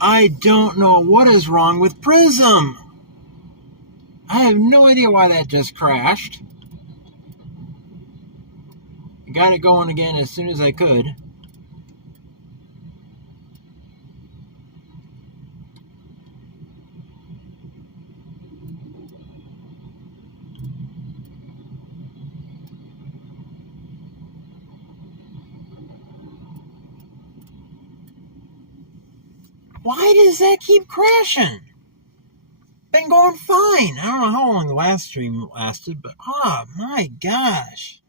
I don't know what is wrong with Prism. I have no idea why that just crashed. I got it going again as soon as I could. Why does that keep crashing? Been going fine. I don't know how long the last stream lasted, but oh my gosh.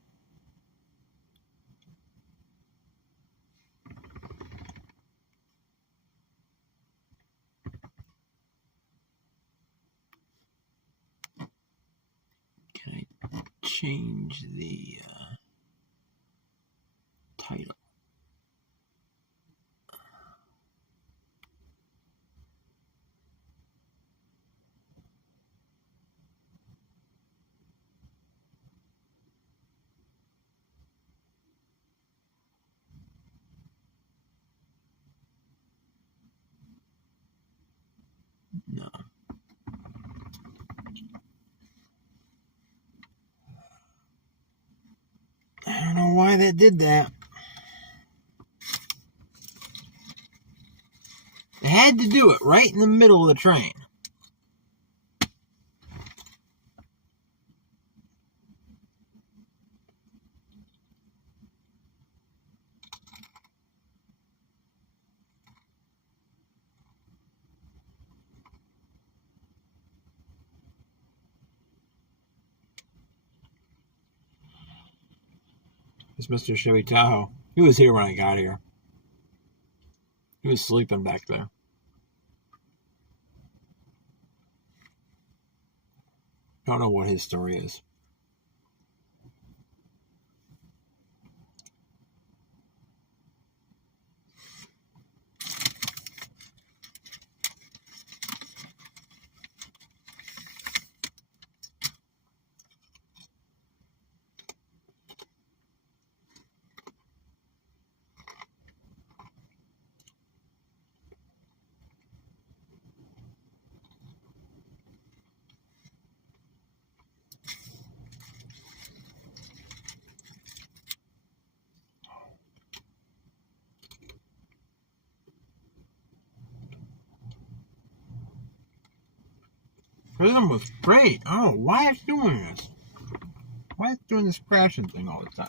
Can I change the title? No. I don't know why that did that. It had to do it right in the middle of the train. It's Mr. Chevy Tahoe. He was here when I got here. He was sleeping back there. Don't know what his story is. Prism was great. I don't know why it's doing this. Why it's doing this crashing thing all the time.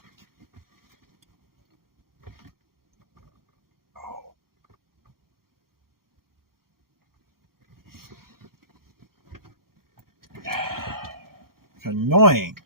It's annoying.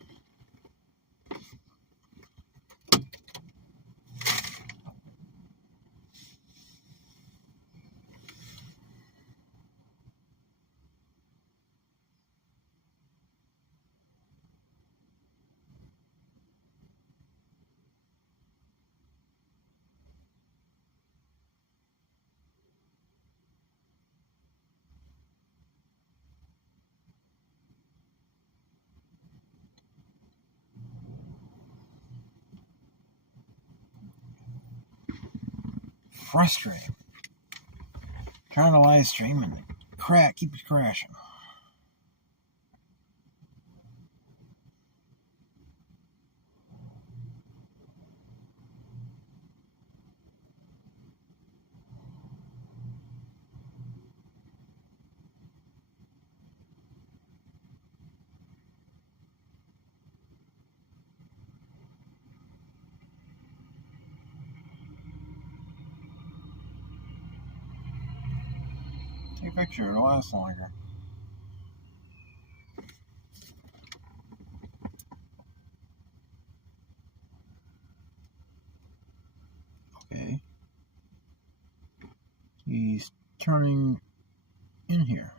Frustrating. Trying to live stream and the keeps crashing. Take a picture, it'll last longer. Okay. He's turning in here.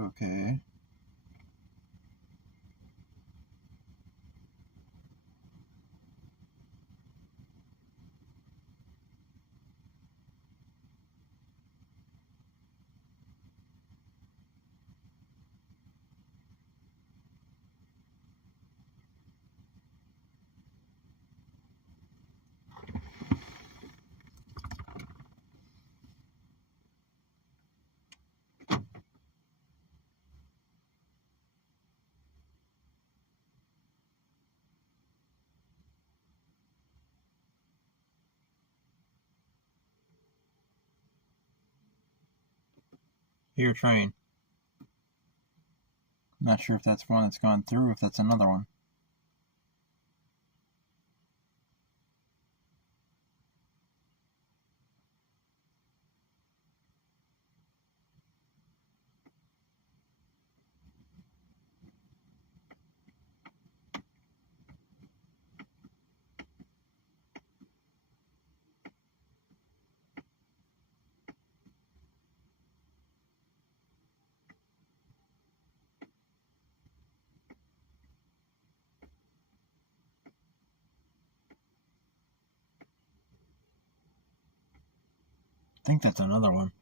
Okay. Here, train. I'm not sure if that's one that's gone through, if that's another one. I think that's another one.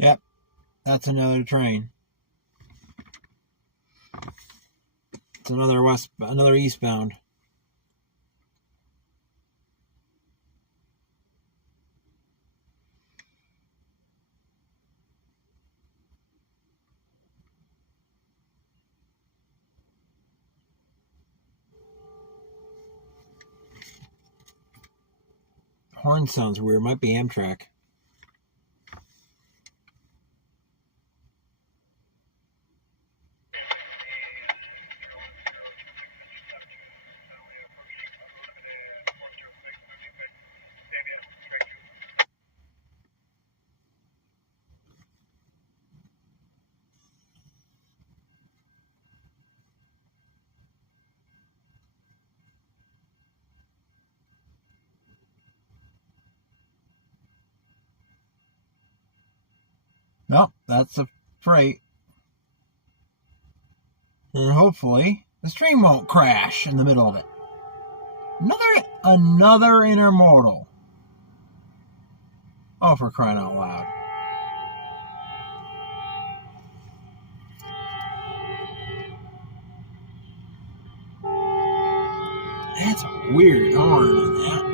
Yep, that's another train. It's another eastbound. Horn sounds weird. Might be Amtrak. Nope, that's a freight. And hopefully this train won't crash in the middle of it. Another intermodal. Oh, for crying out loud. That's a weird horn in that.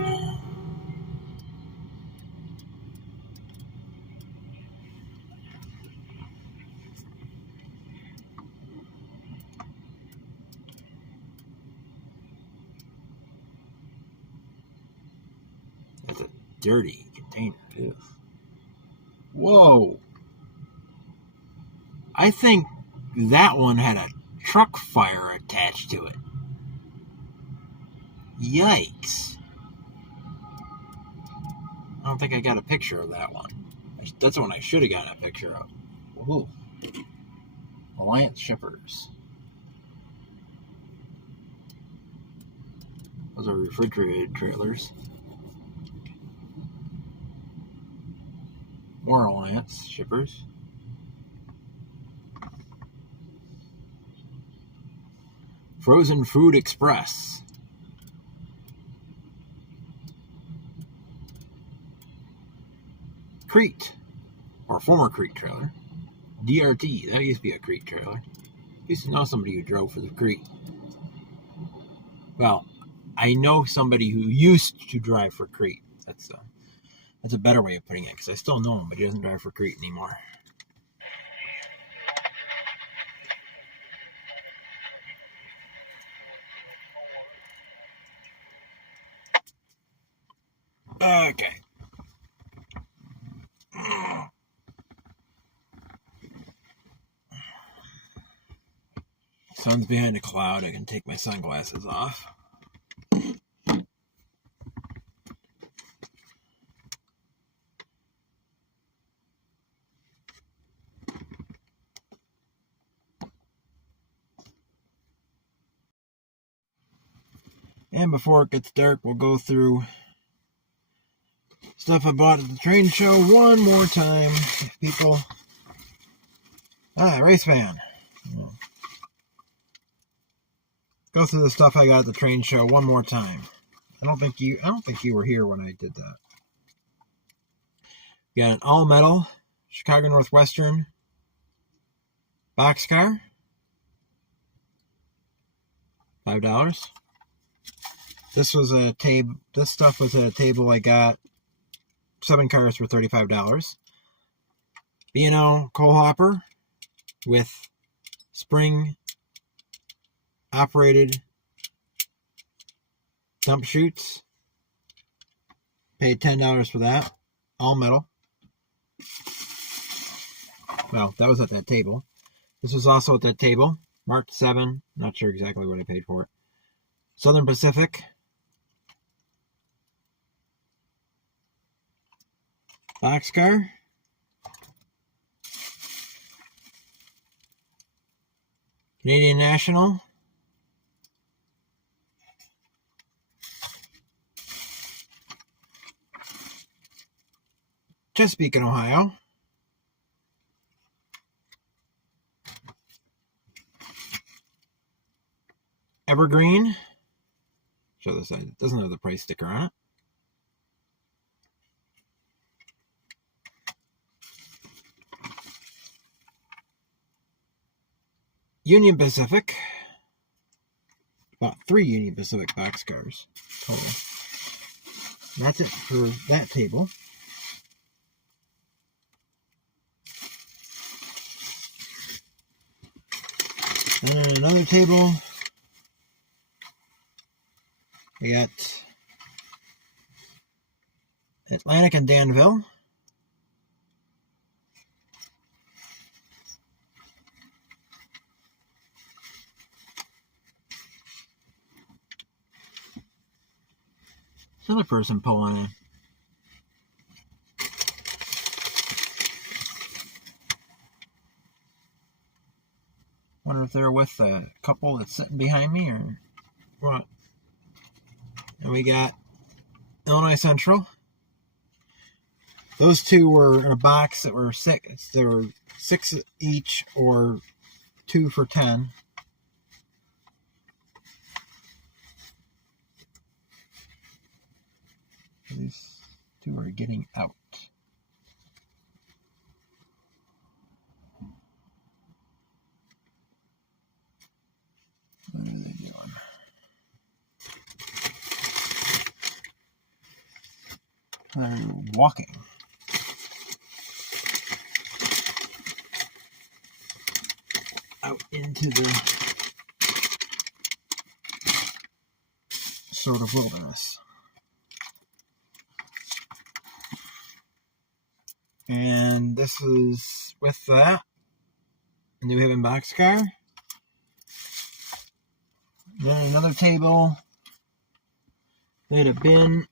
That's a dirty container, too. Whoa. I think that one had a truck fire attached to it. Yikes. I don't think I got a picture of that one. That's the one I should have gotten a picture of. Ooh. Alliance Shippers. Those are refrigerated trailers. More Alliance Shippers. Frozen Food Express. Crete, or former Crete trailer. DRT, that used to be a Crete trailer. Used to know somebody who drove for the Crete. Well, I know somebody who used to drive for Crete. That's a better way of putting it, because I still know him, but he doesn't drive for Crete anymore. Okay. Sun's behind a cloud. I can take my sunglasses off. And before it gets dark, we'll go through stuff I bought at the train show one more time. If people... Railfanning. Go through the stuff I got at the train show one more time. I don't think you were here when I did that. Got an all-metal Chicago Northwestern boxcar. $5. This stuff was a table I got. 7 cars for $35. B&O coal hopper with spring operated dump chutes. Paid $10 for that. All metal. Well, that was at that table. This was also at that table. Marked 7. Not sure exactly what I paid for it. Southern Pacific. Boxcar. Canadian National. Chesapeake, Ohio. Evergreen. Show this side. It doesn't have the price sticker on it. Union Pacific. About 3 Union Pacific boxcars total. That's it for that table. And another table. We got Atlantic and Danville. Another person pulling in. Wonder if they're with a couple that's sitting behind me or what. And we got Illinois Central. Those two were in a box that were 6. There were 6 each or 2 for 10. These 2 are getting out. What are they doing? They're walking. Out into the sort of wilderness. And this is with that New Haven boxcar. Then another table. They had a bin.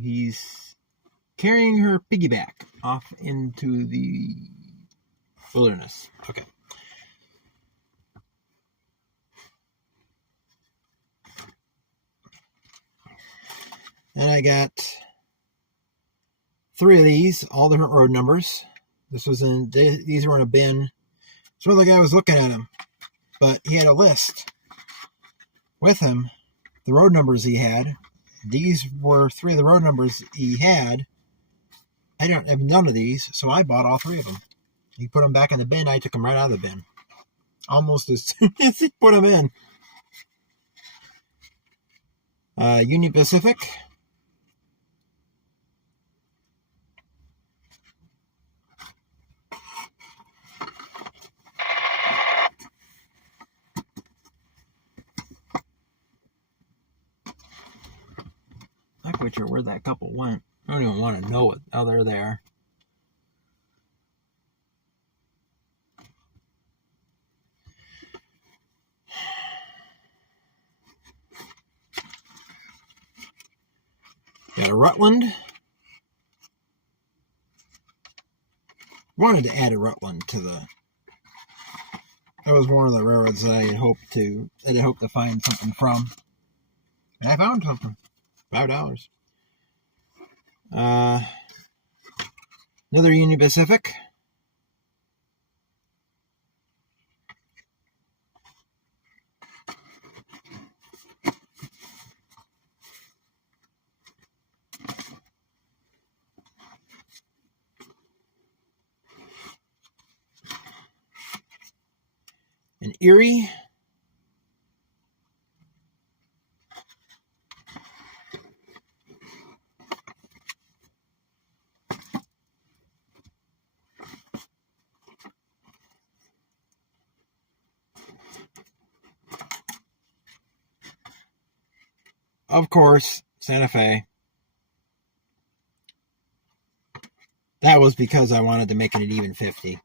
He's carrying her piggyback off into the wilderness. Okay. And I got 3 of these, all different road numbers. These were in a bin. So the guy was looking at them, but he had a list with him, the road numbers he had. These were 3 of the road numbers he had. I don't have none of these, so I bought all 3 of them. He put them back in the bin. I took them right out of the bin. Almost as soon as he put them in. Union Pacific. Not quite sure where that couple went. I don't even want to know it. Oh, they're there. Got a Rutland. Wanted to add a Rutland to the... That was one of the railroads that I had hoped to find something from. And I found something. $5. Another Union Pacific. An Erie. Of course, Santa Fe. That was because I wanted to make it an even 50.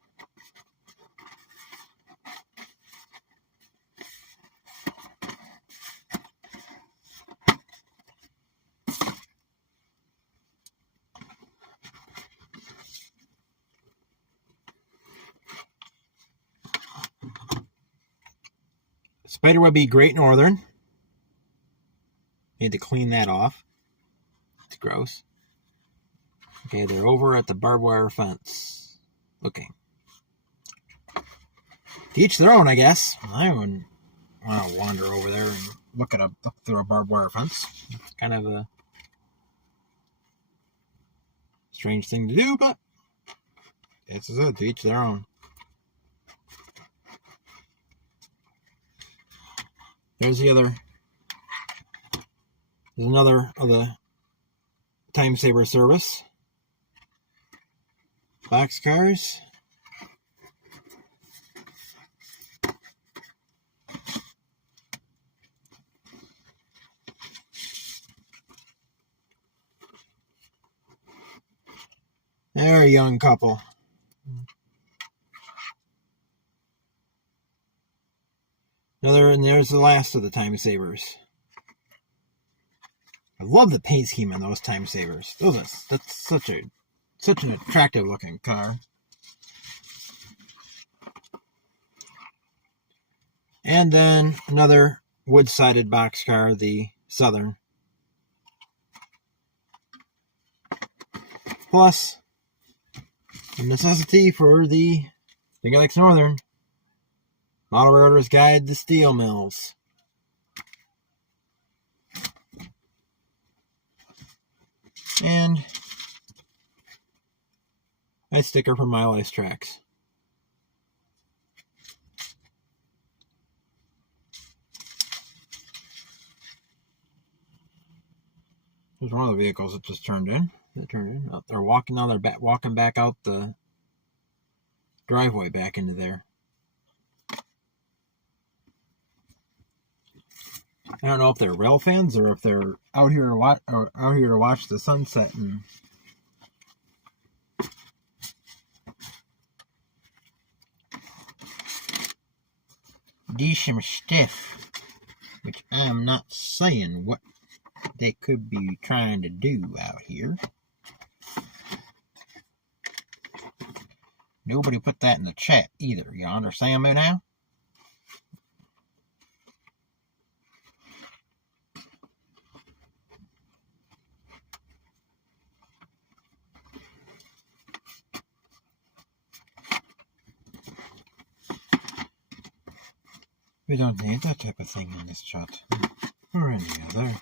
Spiderwebby Great Northern. Need to clean that off. It's gross. Okay, they're over at the barbed wire fence. Looking. To each their own, I guess. I wouldn't want to wander over there and look through a barbed wire fence. It's kind of a strange thing to do, but it's to each their own. There's another of the Time Saver service. Boxcars. They're a young couple. And there's the last of the Time Savers. I love the paint scheme on those Time Savers. That's such an attractive looking car. And then another wood-sided boxcar, the Southern. Plus, a necessity for the Big Alex Northern. Model Railroader's Guide to Steel Mills. And a sticker from Mile Ice Tracks. There's one of the vehicles that just turned in. They're walking now. They're walking back out the driveway back into there. I don't know if they're rail fans or if they're out here to watch the sunset and do some stuff, which I'm not saying what they could be trying to do out here. Nobody put that in the chat either. You understand me now? We don't need that type of thing in this chat. Or any other.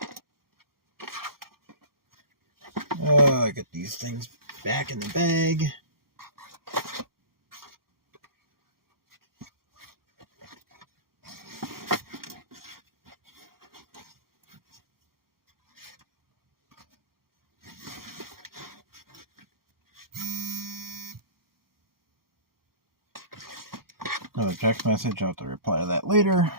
I get these things back in the bag. Another text message. I'll have to reply to that later.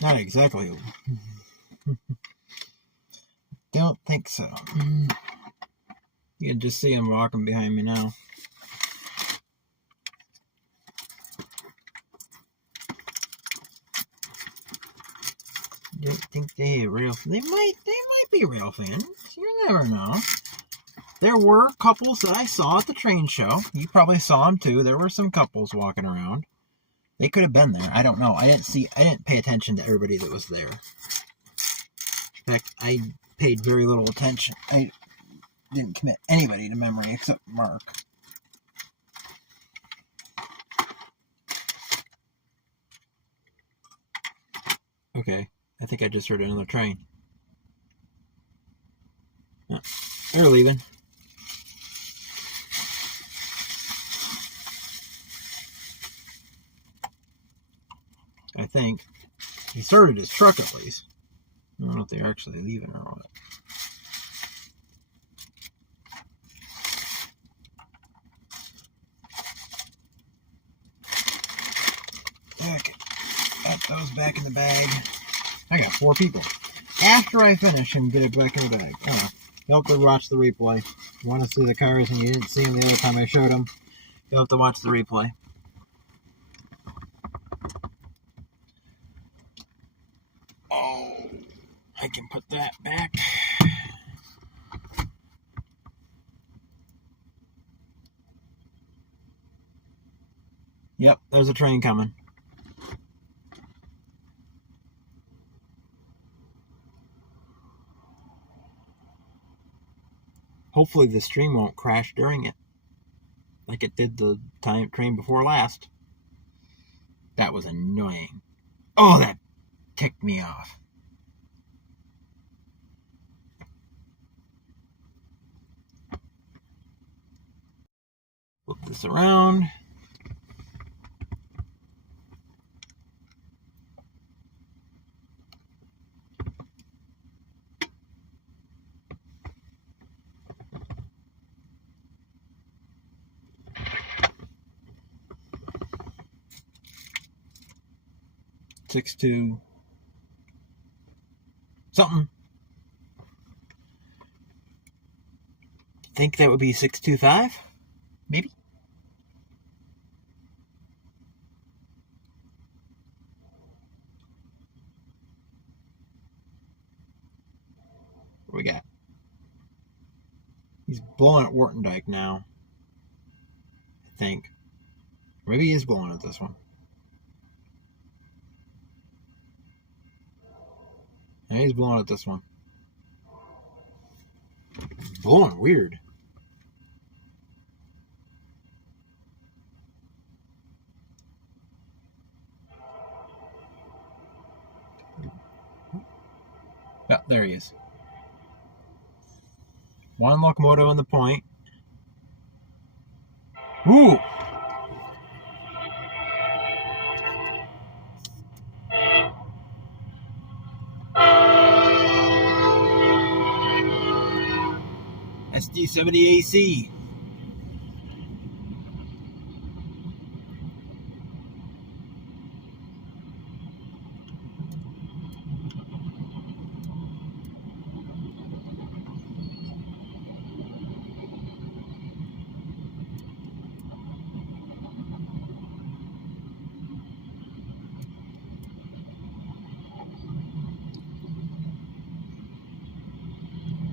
Not exactly. Don't think so. You can just see him walking behind me now. Don't think they might be Railfans. You never know. There were couples that I saw at the train show. You probably saw them too. There were some couples walking around. They could have been there. I don't know. I didn't pay attention to everybody that was there. In fact, I paid very little attention. I didn't commit anybody to memory except Mark. Okay, I think I just heard another train. Oh, they're leaving. I think. He started his truck at least. I don't know if they're actually leaving or what. Okay, got those back in the bag. I got 4 people. After I finish and get it back in the bag. Oh, you'll have to watch the replay. If you want to see the cars and you didn't see them the other time I showed them, you'll have to watch the replay. Oh, I can put that back. Yep, there's a train coming. Hopefully the stream won't crash during it, like it did the train before last. That was annoying. Oh, that ticked me off. Flip this around. Six two something. Think that would be 625, maybe. What we got? He's blowing at Wartendijk now, I think. Maybe he is blowing at this one. Yeah, he's blowing at this one. He's blowing weird. Oh, there he is. One locomotive on the point. Ooh! SD70 AC.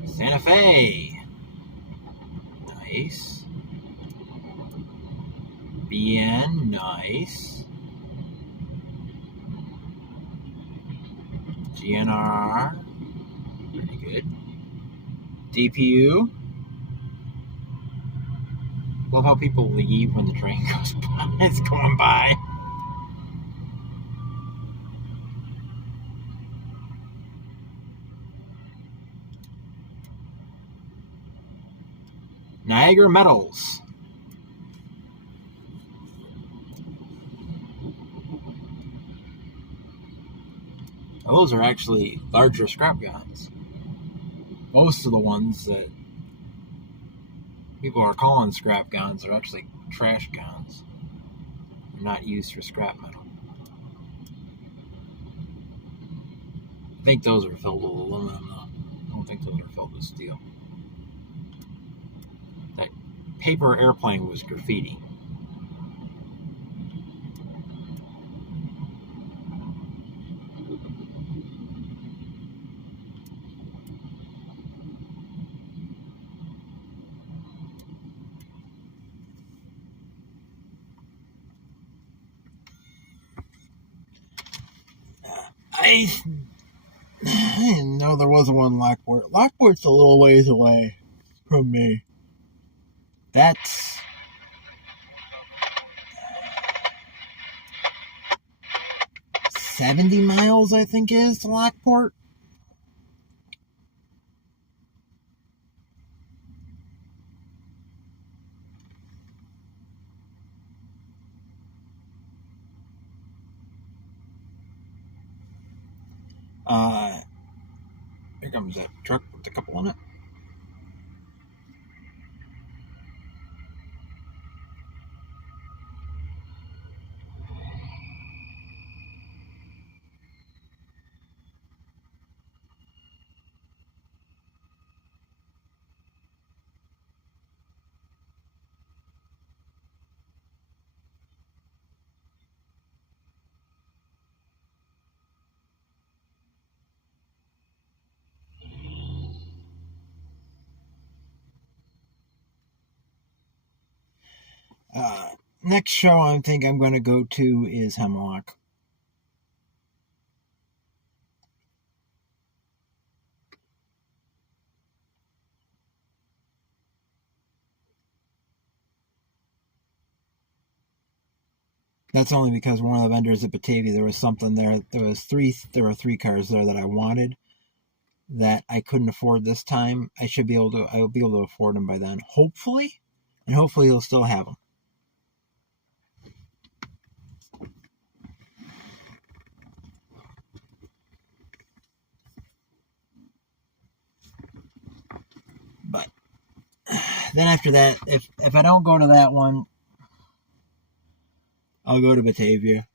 Santa Fe. Nice. BN, nice. GNR, pretty good. DPU. Love how people leave when the train goes by. It's going by. Niagara Metals. Those are actually larger scrap guns. Most of the ones that people are calling scrap guns are actually trash guns. They're not used for scrap metal. I think those are filled with aluminum though. I don't think those are filled with steel. paper airplane was graffiti. I didn't know there was one in Lockport. Lockport's a little ways away from me. That's 70 miles, I think, is to Lockport. Here comes that truck with a couple on it. Next show I think I'm going to go to is Hemlock. That's only because one of the vendors at Batavia, there was something there. There were three cars there that I wanted that I couldn't afford this time. I'll be able to afford them by then, hopefully, and hopefully he'll still have them. But then after that, if I don't go to that one, I'll go to Batavia.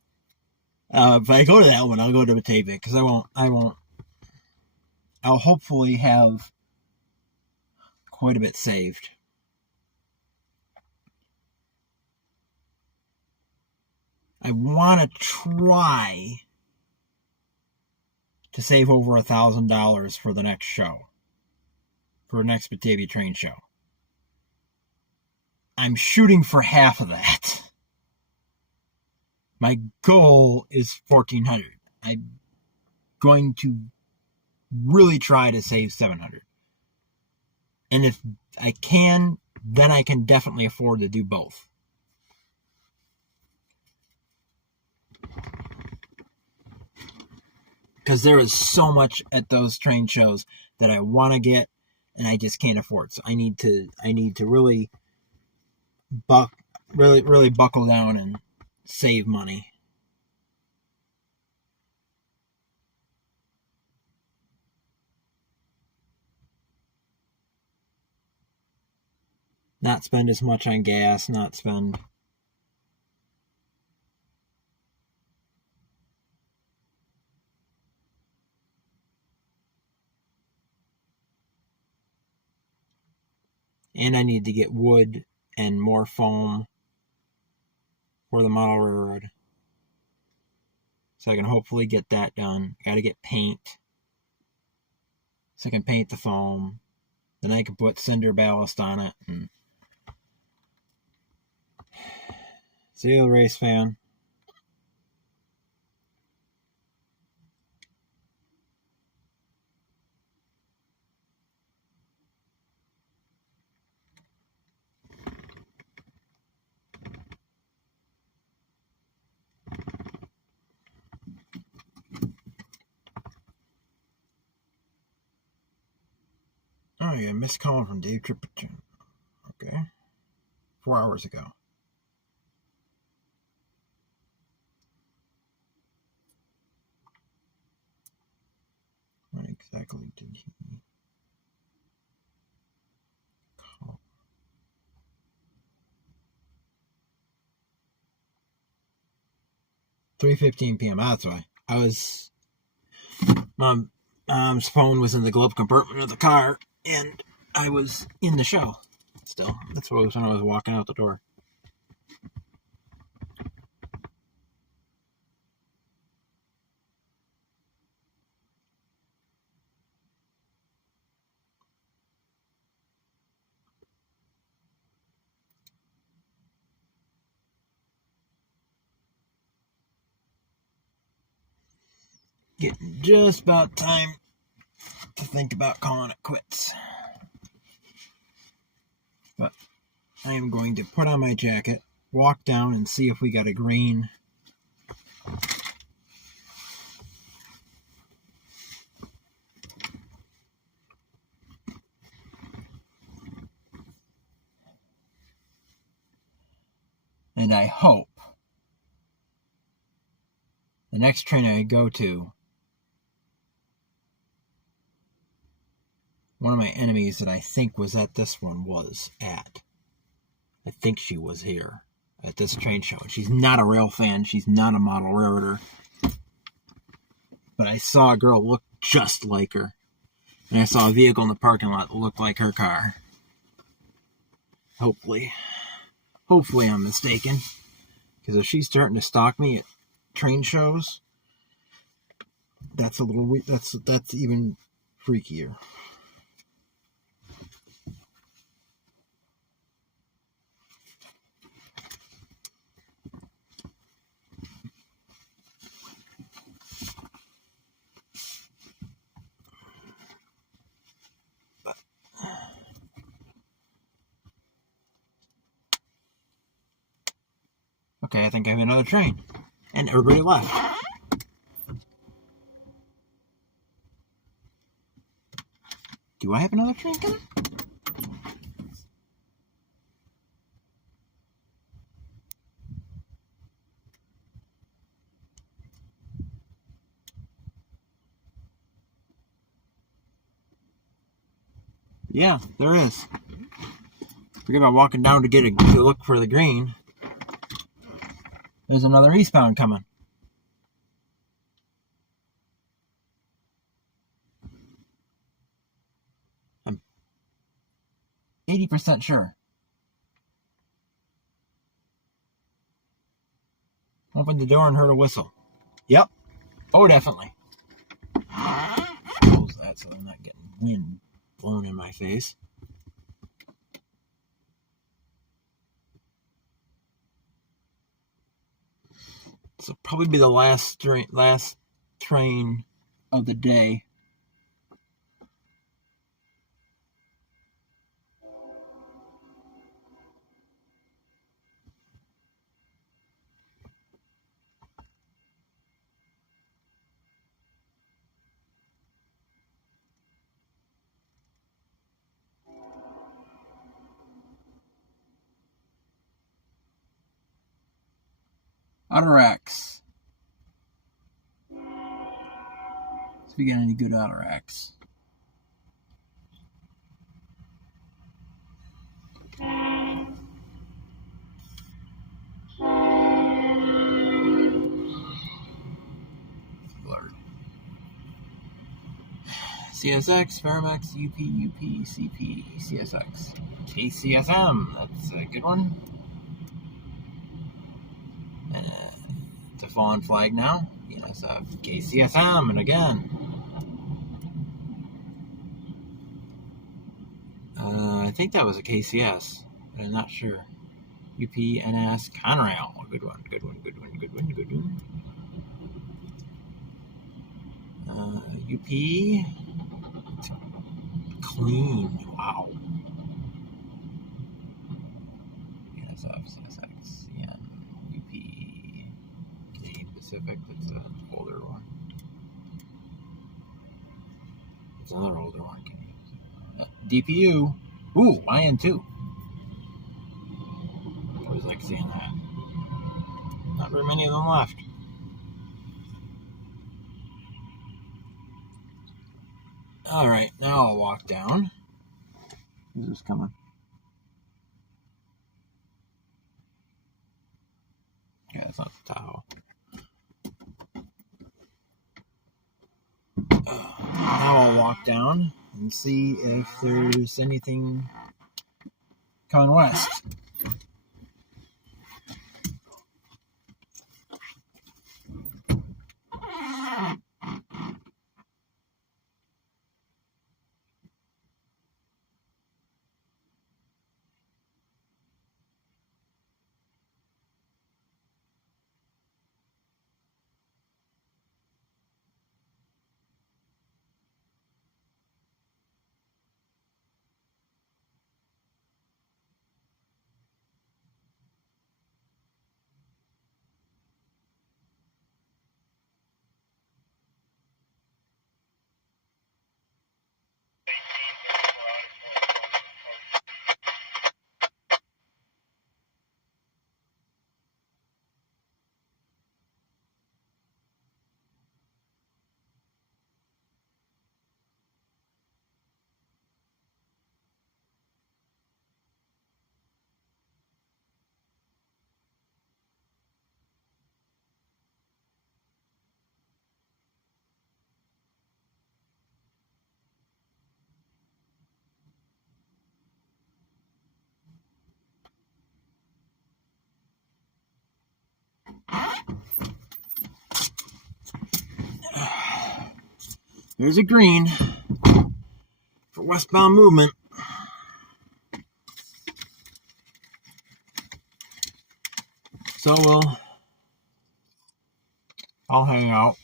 If I go to that one, I'll go to Batavia because I won't. I'll hopefully have quite a bit saved. I want to try to save over $1,000 for the next show. For the next Batavia train show. I'm shooting for half of that. My goal is $1,400. I'm going to really try to save $700. And if I can, then I can definitely afford to do both. Because there is so much at those train shows that I want to get and I just can't afford. So I need to really buckle down and save money. Not spend as much on gas, not spend. And I need to get wood and more foam for the model railroad. So I can hopefully get that done. Got to get paint. So I can paint the foam. Then I can put cinder ballast on it. And see you, race fan. Oh, yeah, missed call from Dave Trippitt. Okay. 4 hours ago. What exactly did he call? 3:15 p.m. That's why. I was. Mom's phone was in the glove compartment of the car, and I was in the show. still. That's what it was when I was walking out the door. Getting just about time to think about calling it quits. But I am going to put on my jacket, walk down, and see if we got a green. And I hope the next train I go to, one of my enemies that I think was at this one was at. I think she was here at this train show. She's not a rail fan. She's not a model railroader. But I saw a girl look just like her. And I saw a vehicle in the parking lot that looked like her car. Hopefully I'm mistaken. Because if she's starting to stalk me at train shows, that's a little weird. That's even freakier. Okay, I think I have another train. And everybody left. Do I have another train coming? Yeah, there is. Forget about walking down to look for the green. There's another eastbound coming. I'm 80% sure. Opened the door and heard a whistle. Yep. Oh, definitely. Close that so I'm not getting wind blown in my face. This will probably be the last train of the day. Outer racks. See if we get any good outer racks. Blurred. CSX, Ferromex, UP, CP, CSX, KCSM. That's a good one. And it's a fallen flag now. BNSF, KCSM, and again. I think that was a KCS, but I'm not sure. UPNS Conrail. Good one. UP Clean. Wow. BNSF, CSX, CN, UP Canadian Pacific. That's an older one. It's another older one. DPU. Ooh, IN2. I always like seeing that. Not very many of them left. Alright, now I'll walk down. Who's this coming? Yeah, it's not the Tahoe. Now I'll walk down and see if there's anything coming west. There's a green for westbound movement. So I'll hang out.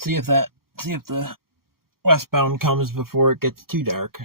See if the westbound comes before it gets too dark.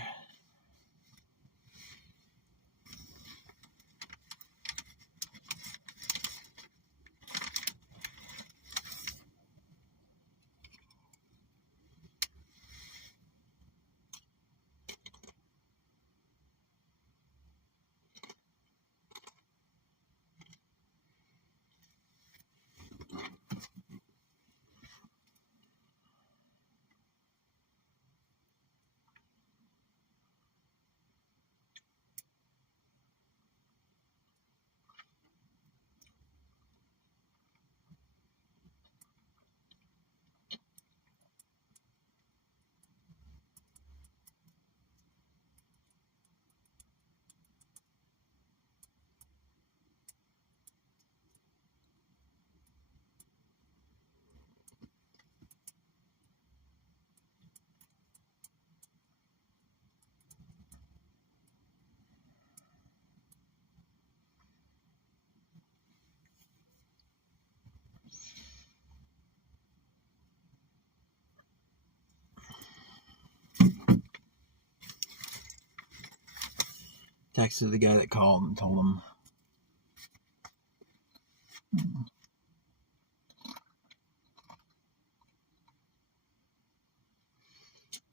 Texted the guy that called and told him.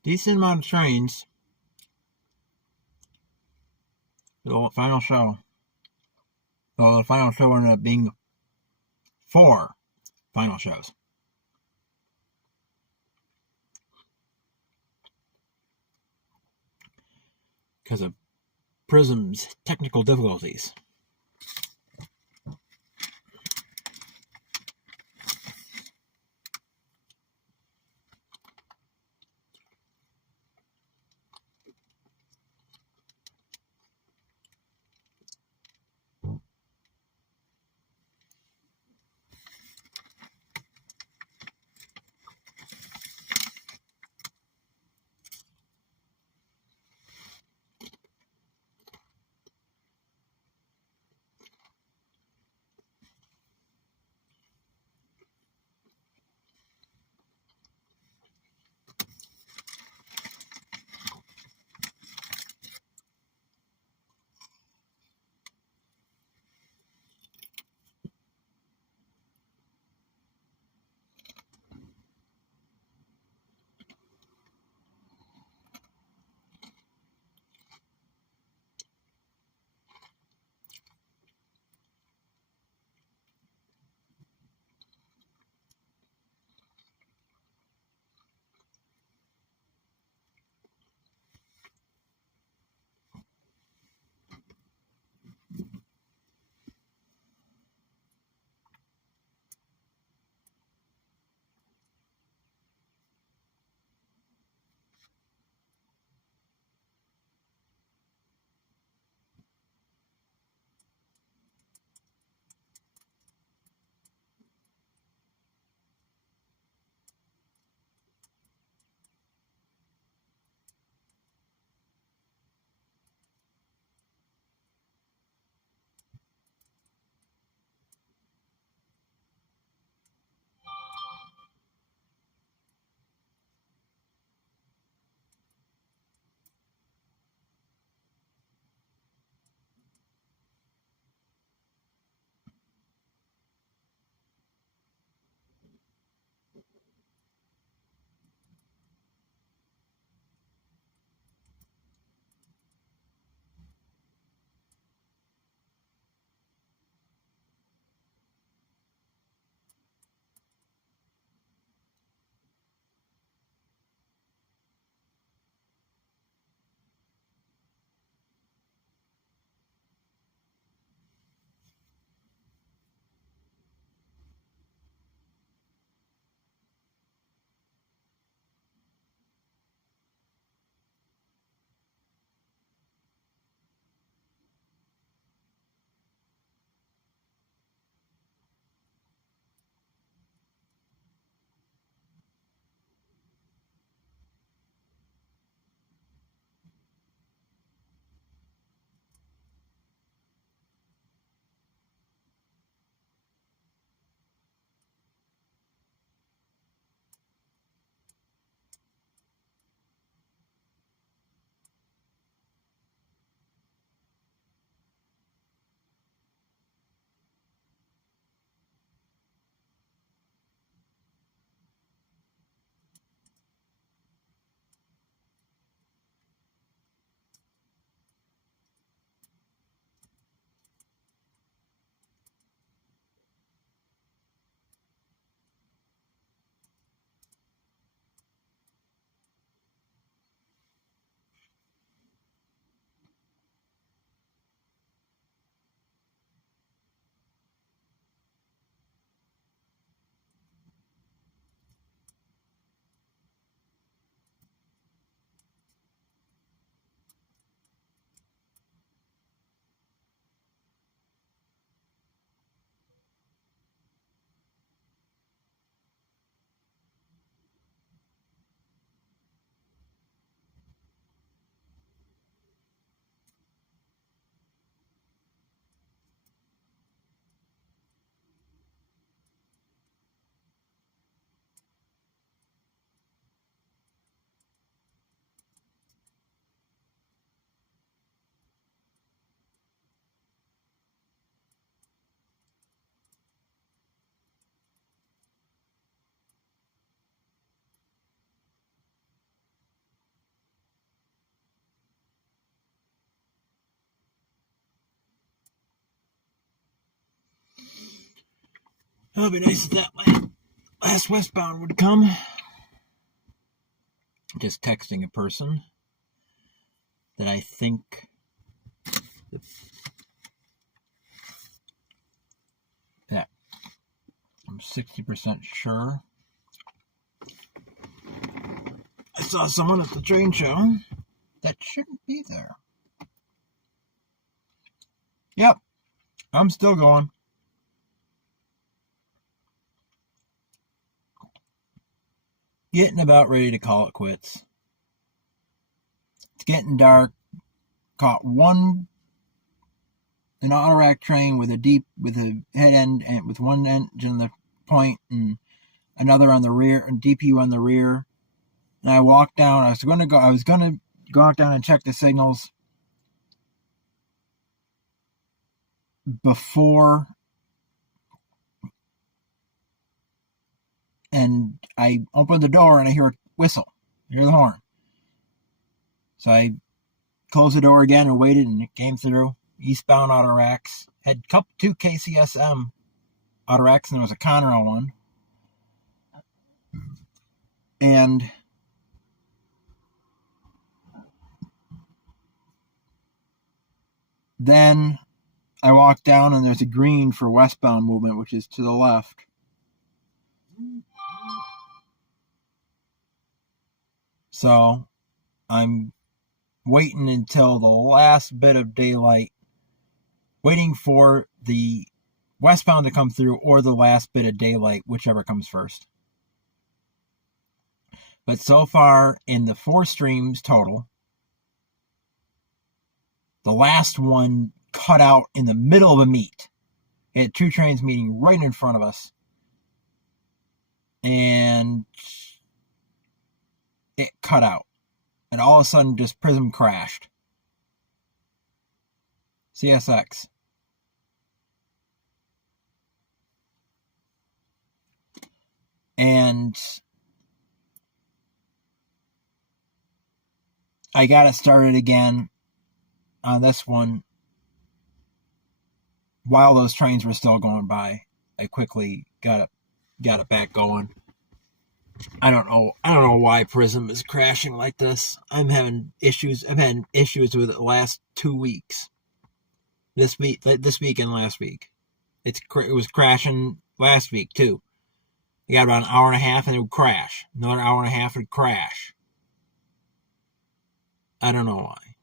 Decent amount of trains. The final show. So the final show ended up being 4 final shows. Because of Prism's technical difficulties. It would be nice if that last westbound would come. Just texting a person that I think that I'm 60% sure. I saw someone at the train show that shouldn't be there. Yep, I'm still going. Getting about ready to call it quits. It's getting dark. Caught an auto-rack train with a head end and with one engine on the point and another on the rear and DPU on the rear. And I walked down. I was going to go out down and check the signals before, and I opened the door and I hear a whistle. I hear the horn. So I closed the door again and waited, and it came through. Eastbound auto racks. Had two KCSM auto racks, and there was a Conrail one. And then I walked down, and there's a green for westbound movement, which is to the left. So I'm waiting until the last bit of daylight, waiting for the westbound to come through or the last bit of daylight, whichever comes first. But so far, in the 4 streams total, the last one cut out in the middle of a meet. It had 2 trains meeting right in front of us. And it cut out. And all of a sudden, just Prism crashed. CSX. And I got it started again on this one. While those trains were still going by, I quickly got it back going. I don't know why Prism is crashing like this. I'm having issues. I've had issues with it the last 2 weeks. This week and last week. It was crashing last week too. You got about an hour and a half and it would crash. Another hour and a half it would crash. I don't know why.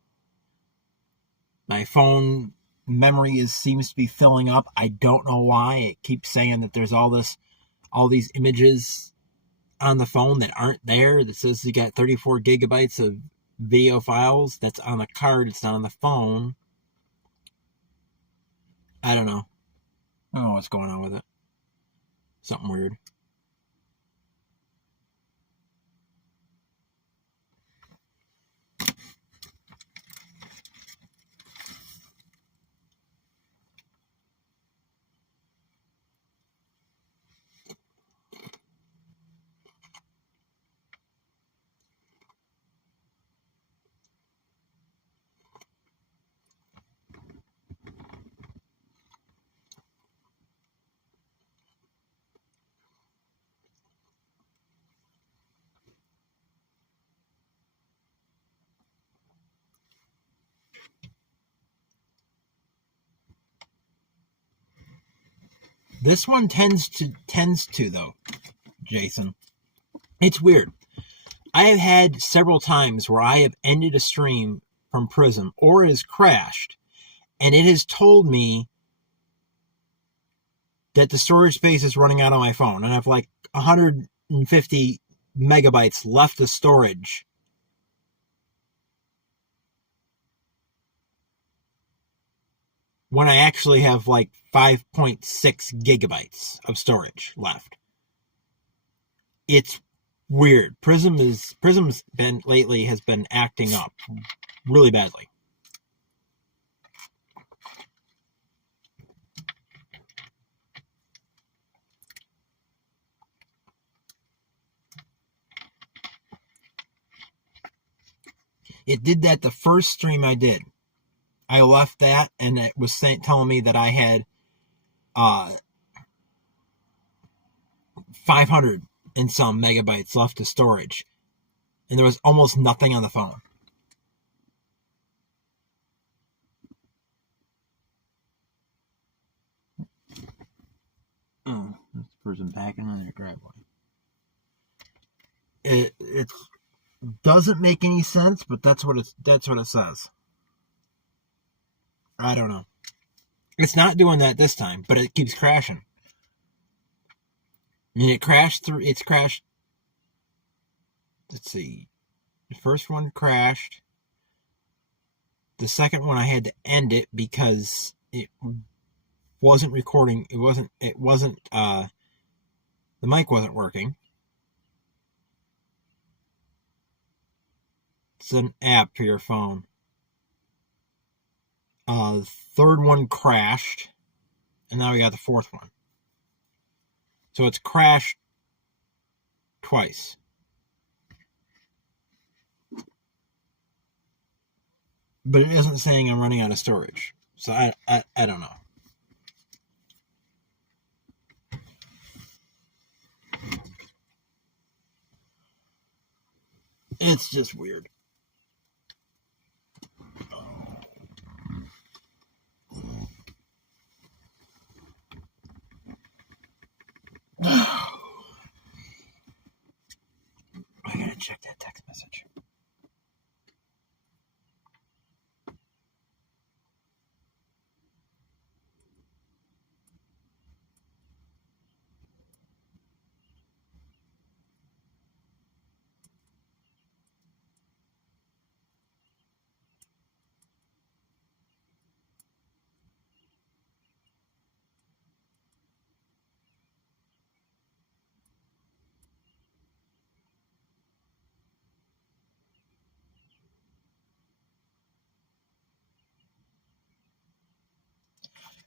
My phone memory seems to be filling up. I don't know why. It keeps saying that there's all these images on the phone that aren't there. That says you got 34 gigabytes of video files. That's on the card. It's not on the phone. I don't know. I don't know what's going on with it. Something weird. This one tends to though, Jason. It's weird. I have had several times where I have ended a stream from Prism or it has crashed, and it has told me that the storage space is running out on my phone, and I have like 150 megabytes left of storage. When I actually have like 5.6 gigabytes of storage left. It's weird. Prism's been lately has been acting up really badly. It did that the first stream I did. I left that and it was telling me that I had 500 and some megabytes left of storage. And there was almost nothing on the phone. Oh, this person packing on their driveway. It doesn't make any sense, but that's what it says. I don't know. It's not doing that this time, but it keeps crashing. I mean, it's crashed. Let's see. The first one crashed. The second one I had to end it because it wasn't recording. It wasn't, the mic wasn't working. It's an app for your phone. The third one crashed, and now we got the fourth one. So it's crashed twice. But it isn't saying I'm running out of storage. So I don't know. It's just weird. I gotta check that text message.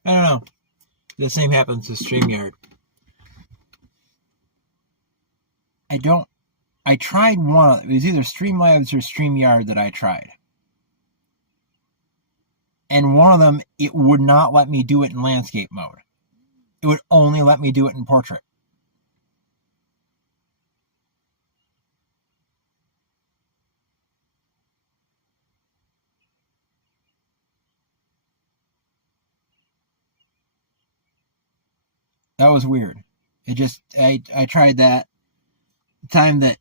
I don't know. The same happens to StreamYard. I tried one. It was either Streamlabs or StreamYard that I tried. And one of them, it would not let me do it in landscape mode. It would only let me do it in portrait. That was weird. I tried that. The time that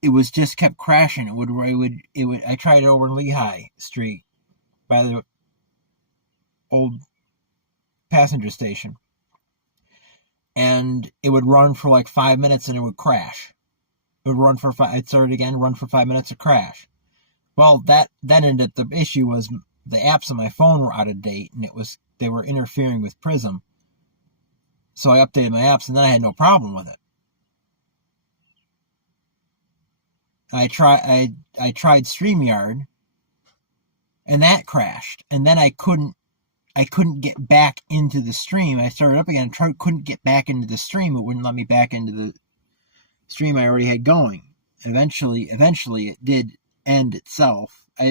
it was just kept crashing. I tried it over Lehigh Street by the old passenger station. And it would run for like 5 minutes and it would crash. It would run for I'd start it again, run for 5 minutes, and crash. Well, that ended. The issue was the apps on my phone were out of date, and they were interfering with Prism. So I updated my apps, and then I had no problem with it. I tried StreamYard, and that crashed, and then I couldn't get back into the stream. I started up again and couldn't get back into the stream. It wouldn't let me back into the stream I already had going. Eventually it did end itself. I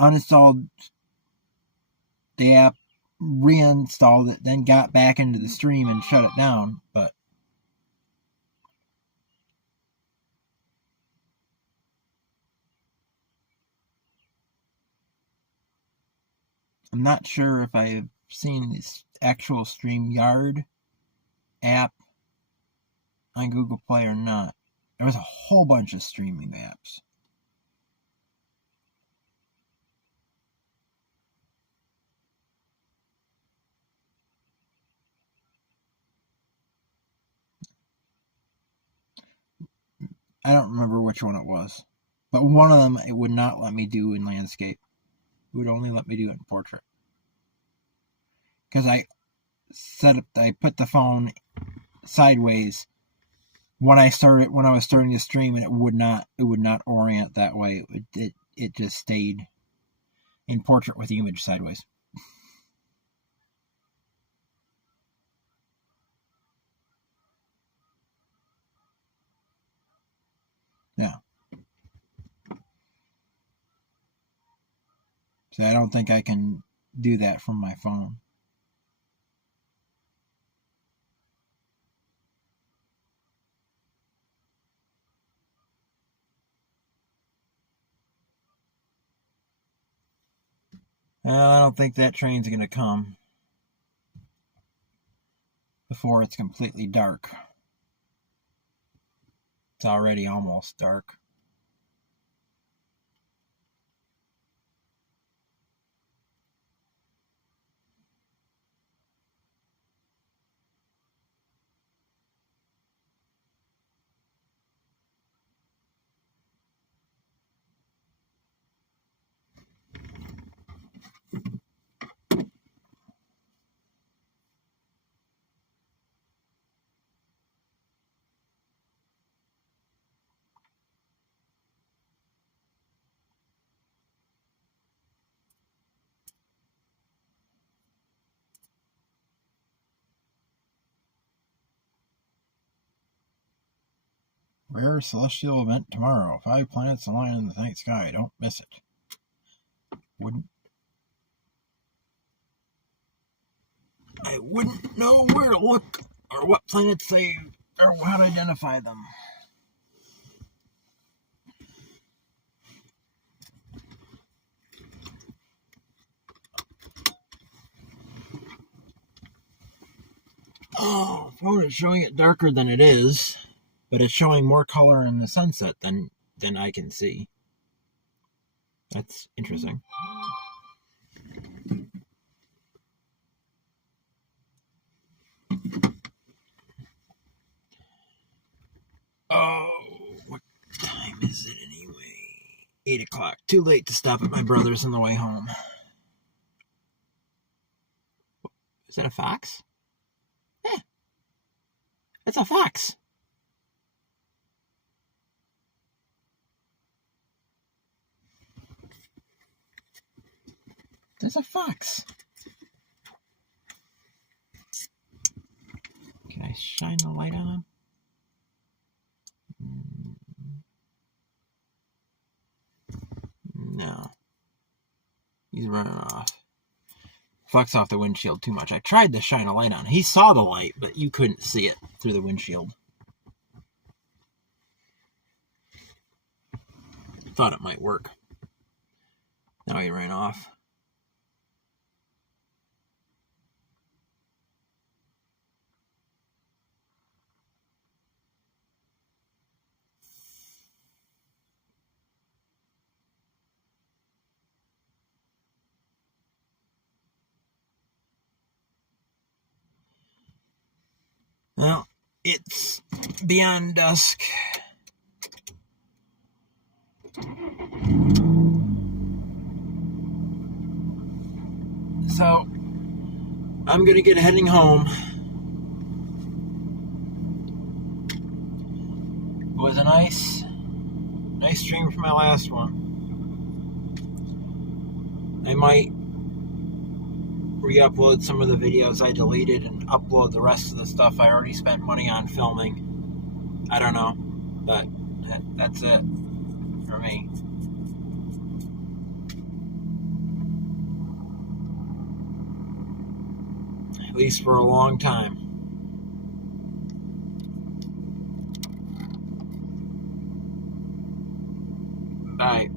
uninstalled the app, reinstalled it, then got back into the stream and shut it down. But I'm not sure if I've seen this actual StreamYard app on Google Play or not. There was a whole bunch of streaming apps. I don't remember which one it was. But one of them, it would not let me do in landscape. It would only let me do it in portrait. Because I put the phone sideways when I was starting to stream, and it would not orient that way. It just stayed in portrait with the image sideways. Yeah. So I don't think I can do that from my phone. I don't think that train's going to come before it's completely dark. It's already almost dark. Rare celestial event tomorrow. 5 planets align in the night sky. Don't miss it. I wouldn't know where to look or what planets they or how to identify them. Oh, phone is showing it darker than it is, but it's showing more color in the sunset than I can see. That's interesting. Oh, what time is it anyway? 8 o'clock. Too late to stop at my brother's on the way home. Is that a fox? Yeah, it's a fox. There's a fox. Can I shine the light on him? No. He's running off. Fucks off the windshield too much. I tried to shine a light on him. He saw the light, but you couldn't see it through the windshield. Thought it might work. Now he ran off. Well, it's beyond dusk. So, I'm going to get heading home. It was a nice stream from my last one. I might re-upload some of the videos I deleted and upload the rest of the stuff I already spent money on filming. I don't know, but that's it for me. At least for a long time. Bye.